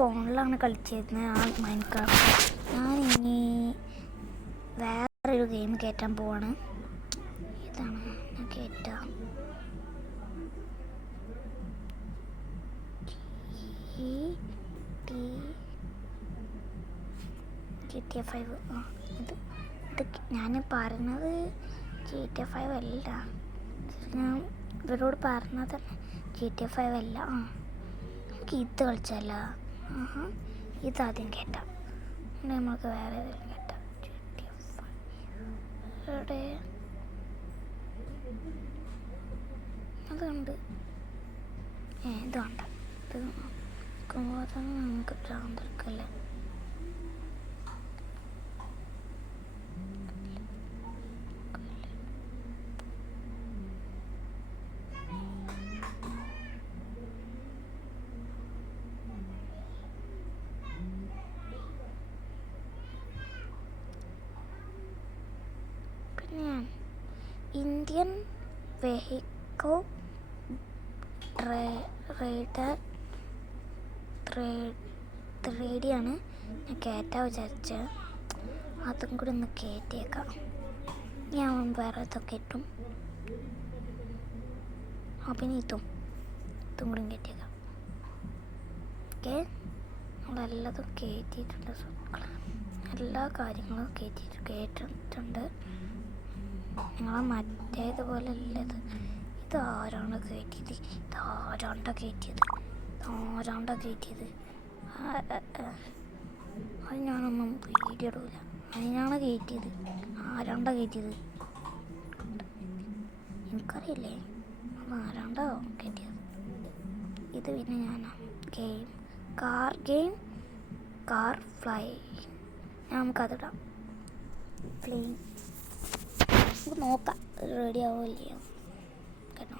ഫോണിലാണ് കളിച്ചിരുന്നത് ആ മൈൻക്രാഫ്റ്റ്. ഞാൻ ഇനി വേറൊരു ഗെയിം കയറ്റാൻ പോവാണ്. ഇതാണ് ഞാൻ കയറ്റാം. GTA 5. ഇത് ഞാൻ പറഞ്ഞത് GTA 5 അല്ല. ഞാൻ ഇവരോട് പറഞ്ഞത് GTA 5 അല്ല. നമുക്ക് ഇത് കളിച്ചല്ല. ഇതാദ്യം കേട്ടാം. നമുക്ക് വേറെ ഏതെങ്കിലും കേട്ടാം. GTA 5 ഇവിടെ അതുണ്ട്. ഇത് വേണ്ട. ഇത് നോക്കുമ്പോൾ തന്നെ നമുക്ക് ഭ്രാന്തെടുക്കല്ലേ. ഇന്ത്യൻ വെഹിക്കിൾ റൈഡർ 3D ഞാൻ കയറ്റാൻ വിചാരിച്ചത്. അതും കൂടി ഒന്ന് കയറ്റിയേക്കാം. ഞാൻ വേറെ ഇതൊക്കെ ഇട്ടും പിന്നെ ഇതും കൂടി കയറ്റിയേക്കാം. ഓക്കെ, നമ്മളെല്ലാതും കയറ്റിയിട്ടുണ്ട്. എല്ലാ കാര്യങ്ങളും കേട്ടിട്ടുണ്ട്. നിങ്ങളെ മറ്റേതുപോലെ അല്ലത്. ഇതാരാണ് കയറ്റിയത്? അത് ഞാനൊന്നും വീഡിയോ ഇടൂല. അതിനാണ് കയറ്റിയത്. ആരാണ്ടാ കയറ്റിയത് എനിക്കറിയില്ലേ. ആരാണ്ടോ കയറ്റിയത്. ഇത് പിന്നെ ഞാനാണ് കാർ ഫ്ലൈ. നമുക്കതിടാം. ഫ്ലൈങ് നോക്കാം റെഡി ആവില്ലയോ കേട്ടോ.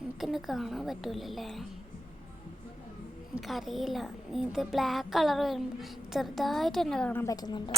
എനിക്കെന്നെ കാണാൻ പറ്റൂലല്ലേ. എനിക്കറിയില്ല. ഇത് ബ്ലാക്ക് കളർ വരുമ്പോൾ ചെറുതായിട്ട് തന്നെ കാണാൻ പറ്റുന്നുണ്ടോ?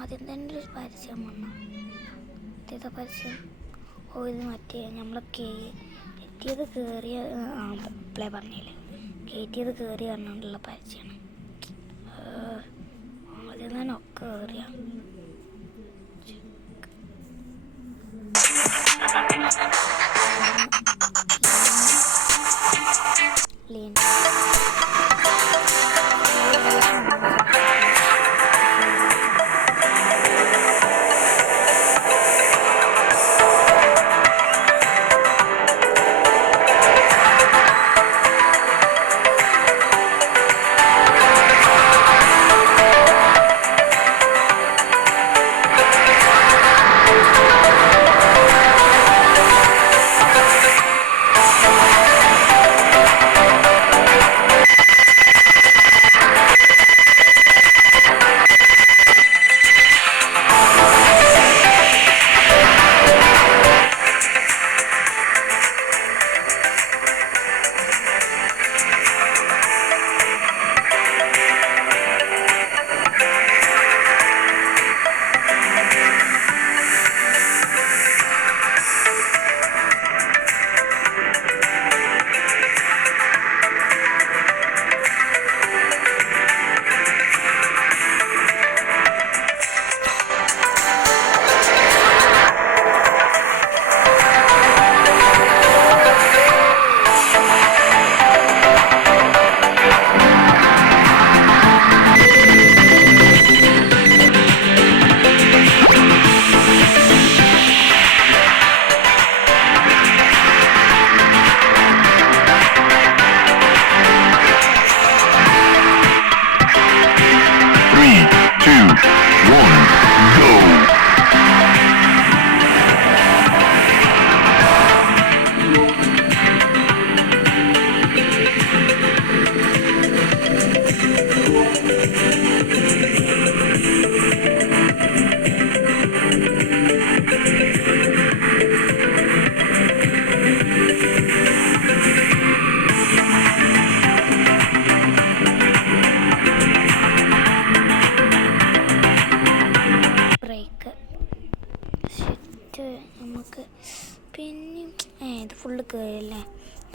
ആദ്യം തന്നെ ഒരു പരസ്യം വന്നു. പരസ്യം ഇത് മറ്റേ നമ്മൾ കയറ്റിയത് കയറിയ പ്ലേ പറഞ്ഞില്ലേ, കയറ്റിയത് കയറി പറഞ്ഞുകൊണ്ടുള്ള പരസ്യമാണ്. ആദ്യം തന്നെ ഒക്കെ കയറിയ ലീൻ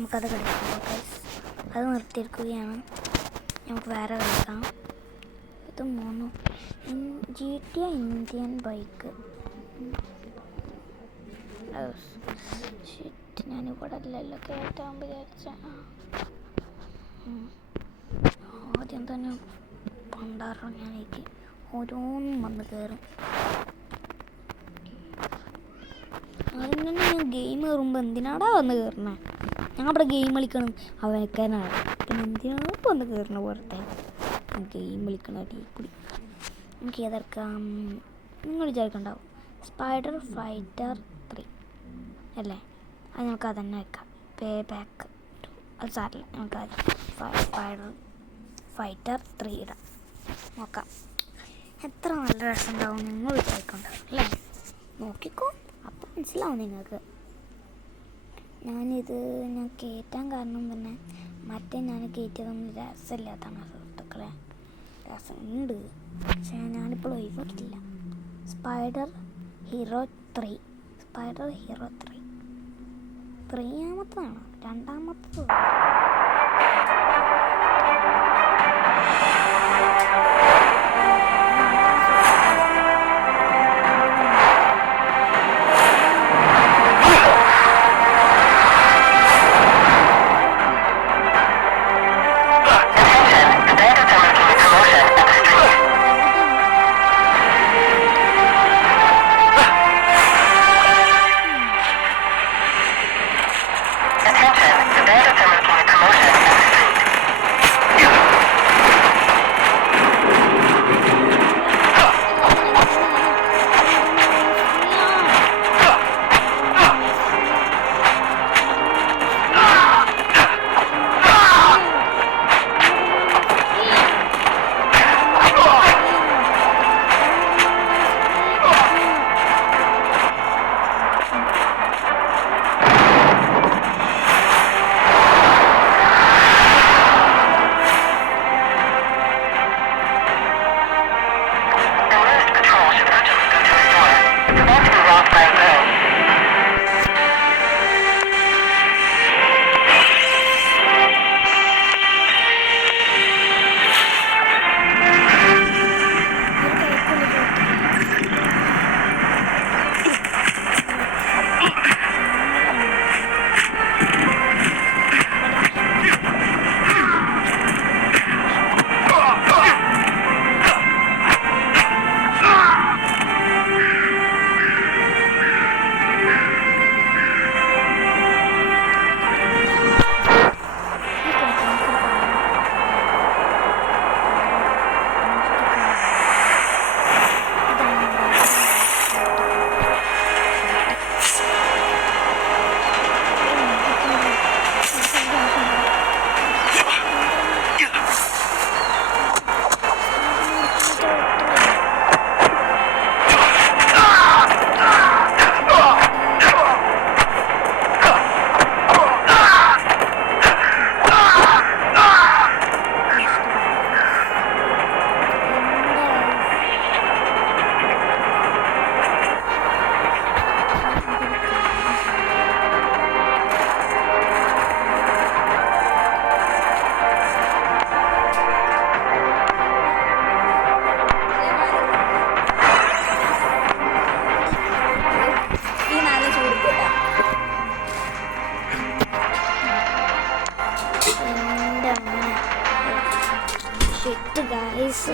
നമുക്കത് കളിക്കാം ഗൈസ്. അത് നിർത്തിയിരിക്കുകയാണ്. നമുക്ക് വേറെ കളിക്കാം. ഇത് 3 GTA ഇന്ത്യൻ ബൈക്ക്. ഞാനിവിടെ അല്ലല്ലോ കയറ്റാൻ വിചാരിച്ച. ആദ്യം തന്നെ പണ്ടാറങ്ങാനേക്ക് ഓരോന്നും വന്ന് കയറും. ആദ്യം തന്നെ ഞാൻ ഗെയിം കയറുമ്പോൾ എന്തിനാടാ വന്ന് കയറണേ? ഞാൻ ഇവിടെ ഗെയിം കളിക്കണം അവനക്കാനാണ്. പിന്നെ എന്തിനാണ് വന്ന് കയറണ പുറത്തെ ഗെയിം കളിക്കണ അടിപൊളി. നമുക്ക് ഏതെടുക്കാം? നിങ്ങൾ വിചാരിക്കണ്ടാവും സ്പൈഡർ ഫൈറ്റർ 3 അല്ലേ? അത് നമുക്ക് അതന്നെ വെക്കാം. പേ ബാക്ക് 2 അത് സാറില്ല. നമുക്ക് സ്പൈഡർ ഫൈറ്റർ 3 ഇടാം. നോക്കാം എത്ര നല്ല രസമുണ്ടാവും നിങ്ങൾ വിചാരിക്കണ്ടാവും അല്ലേ? നോക്കിക്കോ, അപ്പം മനസ്സിലാവും നിങ്ങൾക്ക്. ഞാൻ കയറ്റാൻ കാരണം തന്നെ മറ്റേ ഞാൻ കയറ്റിയതൊന്നും രസമില്ലാത്തതാണ് സുഹൃത്തുക്കളെ. രസമുണ്ട്, പക്ഷേ ഞാനിപ്പോൾ ഒഴിവാക്കിയിട്ടില്ല. സ്പൈഡർ ഹീറോ 3 3-ാമത്തതാണ്, 2-ാമത്തത്. guys.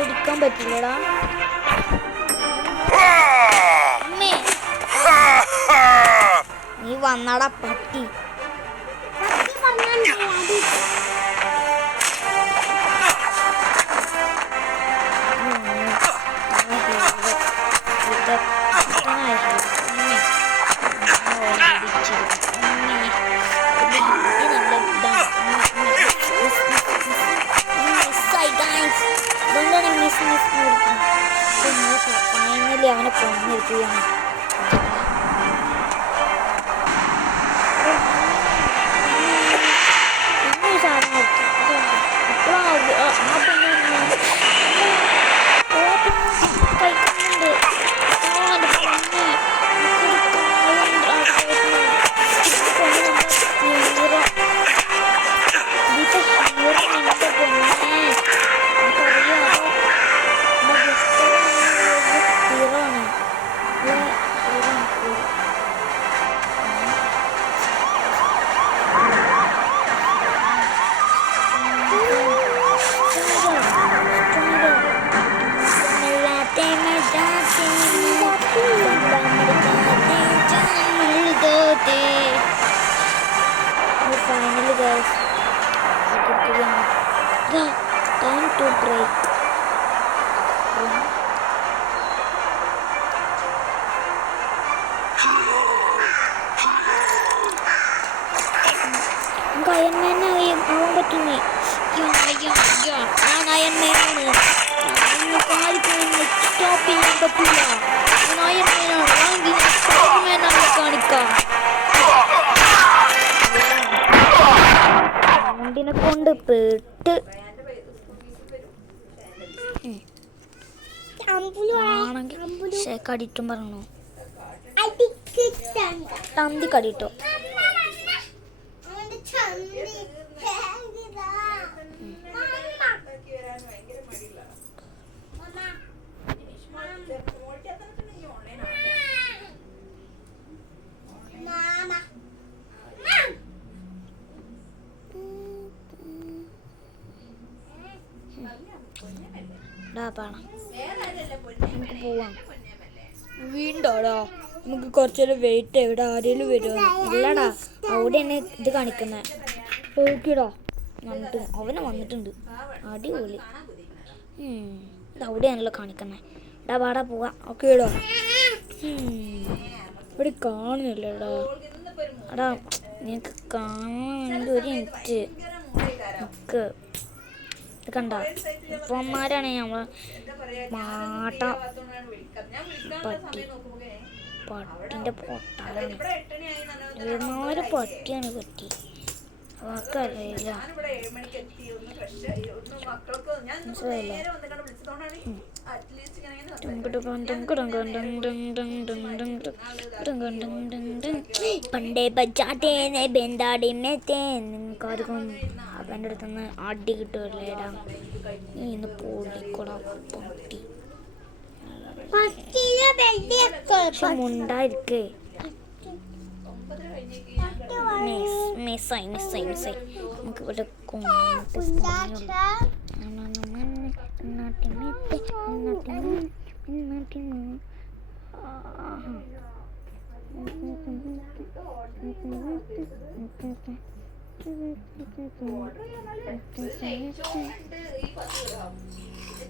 ഇടിക്കാൻ പറ്റില്ലടാ. നീ വന്നടാ പട്ടി. ഫൈനലി അവനെ കൊന്നിരിക്കുകയാണ്. Finally guys, time to break. Iron Man ആവാൻ പറ്റുന്നേ. ഞാൻ Iron Man ആണ്. സ്റ്റോപ്പ് ചെയ്യാൻ പറ്റില്ല. ഞാൻ Iron Man ആണ്. Spider-Man ആണ് കാണിക്കാം. ണ്ടിനെ കൊണ്ട് പെട്ട് കടിട്ടും പറഞ്ഞു. തന്തി കടിട്ടോ. നമുക്ക് പോവാം. വീണ്ടോടാ, നമുക്ക് കുറച്ചേരം വെയിറ്റ്. എവിടെ ആരെങ്കിലും വരുമോ? ഇല്ലടാ, അവിടെയാണ് ഇത് കാണിക്കുന്നത്. ഓക്കേടാ, വന്നിട്ട് അവനെ വന്നിട്ടുണ്ട്. അടിപൊളി. അവിടെയാണല്ലോ കാണിക്കുന്നത്. എടാ വാടാ പോവാ. ഓക്കേടാ. ഇവിടെ കാണുന്നില്ലടാ. എടാ നിനക്ക് കാണാണെങ്കിൽ ഒരു മിനിറ്റ് നമുക്ക് ഇത് കണ്ട ഇപ്പന്മാരാണ് നമ്മളെ മാട്ട പട്ടി. പട്ടിൻ്റെ പൊട്ടാണ്. ഒരുമാതിരി പട്ടിയാണ് പട്ടി. വാക്കറിയില്ല. പണ്ടേ പച്ചാട്ടേനെ ബെന്താടി മേത്തേൻ നിങ്ങൾക്കാർക്കും അവൻ്റെ അടുത്തുനിന്ന് അടി കിട്ടുമല്ലേടാ. നീ ഇന്ന് പൊടിക്കൊടാ പൊട്ടി. മുണ്ടായിരിക്കേ. മിസ്സായി. നമുക്ക് ഇവിടെ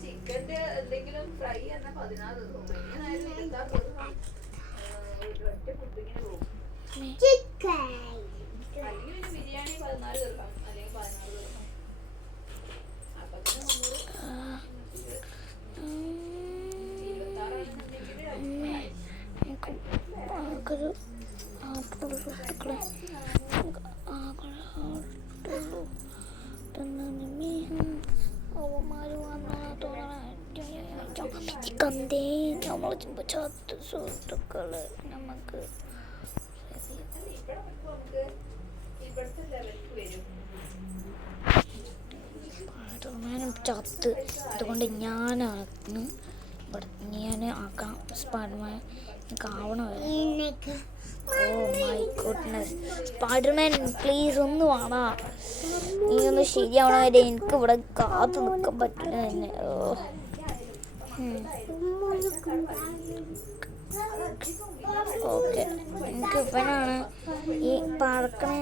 ചിക്കൻ്റെ എന്തെങ്കിലും ഫ്രൈ തന്നെ 16 ഒറ്റ ഫുഡിങ്ങിന് പോകും. അല്ലെങ്കിൽ ബിരിയാണി 14 തീർക്കാം, അല്ലെങ്കിൽ 16 തീർക്കാം. അപ്പത്തിന് 300 നമ്മൾ ചത്ത് സുഹൃത്തുക്കള് നമുക്ക് ചത്ത്. അതുകൊണ്ട് ഞാനാണ് ഇവിടെ ഞാൻ ആക്കണം. സ്പൈഡർമാൻ എനിക്ക് ആവണം. Oh my goodness Spiderman please ഒന്ന് വേണോ. നീ ഒന്ന് ശരിയാവണ വരെ എനിക്ക് ഇവിടെ കാത്തു നിൽക്കാൻ പറ്റില്ല തന്നെ. ഓക്കെ എനിക്ക് ഇവനാണ് ഈ പറക്കണ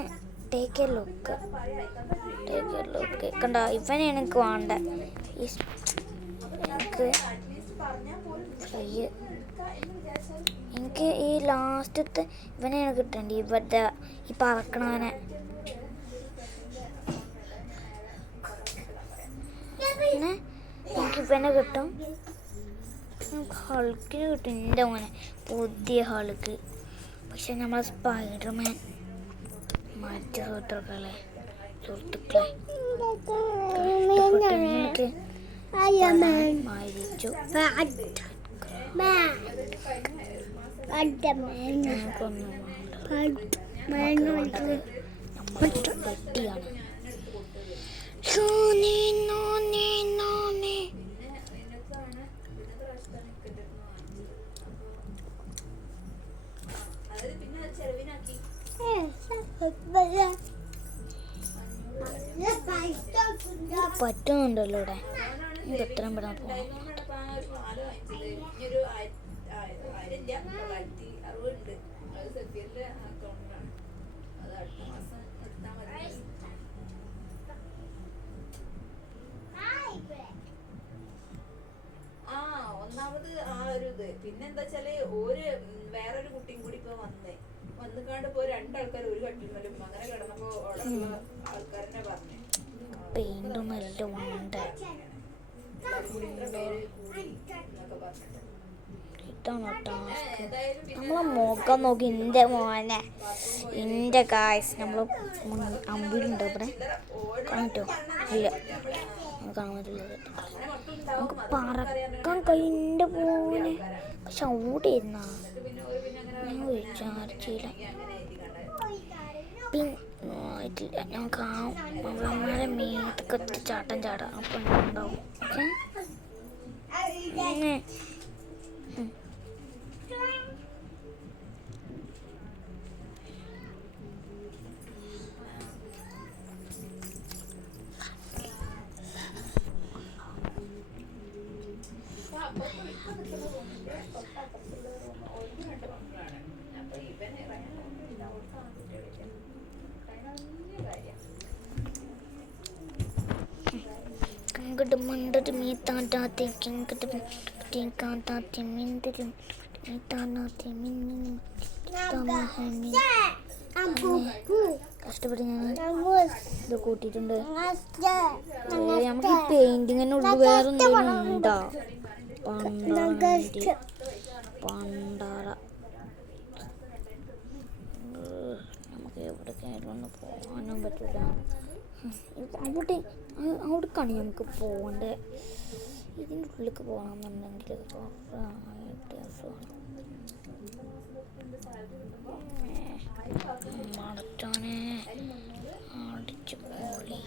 ടേക്ക് എ ലുക്ക് കണ്ട. ഇവനെയാണ് എനിക്ക് വേണ്ട. എനിക്ക് ഈ ലാസ്റ്റത്തെ ഇവനെയാണ് കിട്ടേണ്ടത്. ഇവരുടെ ഈ പറക്കണവനെ. പിന്നെ എനിക്ക് ഇവനെ കിട്ടും. ഹൾക്കിന് കിട്ടും. എൻ്റെ മോനെ പുതിയ ഹൾക്ക്. പക്ഷെ നമ്മളെ സ്പൈഡർമാൻ മറ്റു സുഹൃത്തുക്കളെ എനിക്ക് മരിച്ചു. വെട്ടിയാണ്. പറ്റുന്നുണ്ടല്ലോ ഇവിടെ. എനിക്ക് എത്രയും പെടാൻ പോകണം. ഒന്നാമത് ആ ഒരു ഇത്. പിന്നെന്താ വെച്ചാല് വേറൊരു കുട്ടിയും കൂടി ഇപ്പൊ വന്നുകാണ്ട് ഇപ്പൊ 2 ആൾക്കാർ ഒരു കട്ടിലും അങ്ങനെ കിടന്നപ്പോ അവിടെയുള്ള ആൾക്കാരനെ പറഞ്ഞു നമ്മളെ മുഖം നോക്കി. എൻ്റെ മോനെ എൻ്റെ കായ്സ് നമ്മൾ അമ്പിടുണ്ടോ ഇവിടെ കാണിട്ടോ? ഇല്ല കാണാൻ പറ്റില്ല. നമുക്ക് പറക്കാൻ കഴിയുന്ന പോലെ. പക്ഷെ ഔട്ട് ചെയ്യുന്ന ഞാൻ വിചാരിച്ചില്ല. പിന്നെ ഞങ്ങൾക്ക് നമ്മളെ മേത്തൊക്കെ ചാട്ടം ചാടാം. അപ്പം ഉണ്ടാവും. ഓക്കെ മണ്ടത് മീത്താറ്റാത്തി കഷ്ടപ്പെട്ട് ഞാൻ ഇത് കൂട്ടിയിട്ടുണ്ട്. നമുക്ക് ഈ പെയിന്റിങ്ങിനുള്ളിൽ വേറെ എന്തെങ്കിലും ഉണ്ടോ? പണ്ടാറ നമുക്ക് എവിടെ കയറൊന്നും പോകാനും പറ്റില്ല. അവിടേക്കാണ് നമുക്ക് പോകേണ്ടത്. ഇതിൻ്റെ ഉള്ളിലേക്ക് പോകണമെന്നുണ്ടെങ്കിൽ വ്യത്യാസമാണ്. മടച്ചാനെ അടിച്ചു പോളി.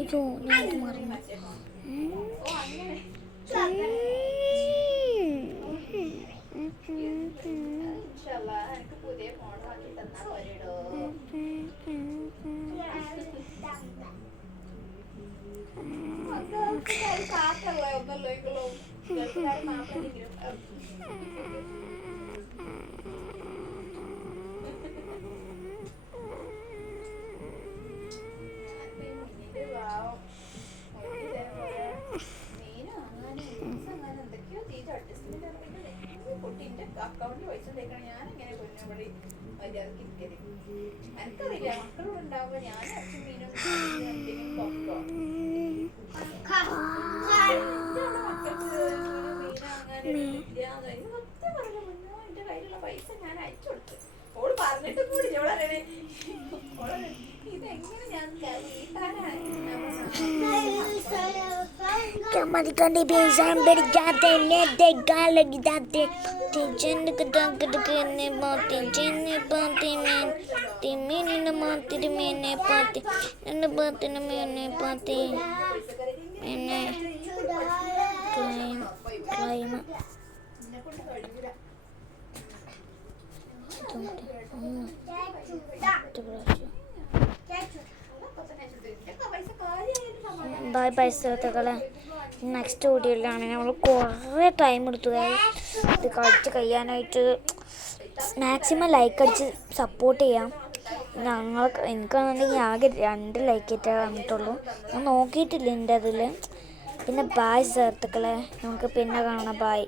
അയ്യോ ഞാൻ മറന്നു. എനിക്ക് പുതിയ ഫോൺ വാങ്ങി തന്നാ പോരെടോ. കാക്കല്ലേ ഒന്നല്ലോ എങ്കിലോ മാപ്പിളെങ്കിലും അക്കൗണ്ടിൽ പൈസ തേക്കണം. ഞാൻ എങ്ങനെ പൊന്നോടി മര്യാദക്ക് ഇരിക്കല്. എനിക്കറിയില്ല മക്കളോട് ഉണ്ടാവുമ്പോ ഞാൻ അച്ഛൻ മീനും എന്തെങ്കിലും പൊക്കോ മക്കൾക്ക് മീൻ അങ്ങനെ ഇല്ലാന്ന് സത്യം പറഞ്ഞ മുന്നോ എന്റെ കയ്യിലുള്ള പൈസ ഞാൻ അയച്ചു കൊടുത്തു. ഓള് പറഞ്ഞിട്ട് കൂടി ഓളറിയണേ ഇതെങ്ങനെ ഞാൻ വീട്ടാനാണ്. Kembalikan di pisan berjate nete galak jate tijen kedang kedekene mati jene pati men timini mati di mene pati ene pati na mene pati mene klaim bye bye സുഹൃത്തുക്കളെ. നെക്സ്റ്റ് വീഡിയോയിലാണ്. നമ്മൾ കുറേ ടൈം എടുത്തു ഇത് കളിച്ച് കഴിയാനായിട്ട്. മാക്സിമം ലൈക്ക് അടിച്ച് support ചെയ്യാം. എനിക്കാണെന്നുണ്ടെങ്കിൽ ആകെ 2 ലൈക്കേറ്റേ വന്നിട്ടുള്ളൂ. ഞാൻ നോക്കിയിട്ടില്ല എൻ്റെ അതിൽ. പിന്നെ ബായ് സുഹൃത്തുക്കളെ, നമുക്ക് പിന്നെ കാണാം. ബായ്.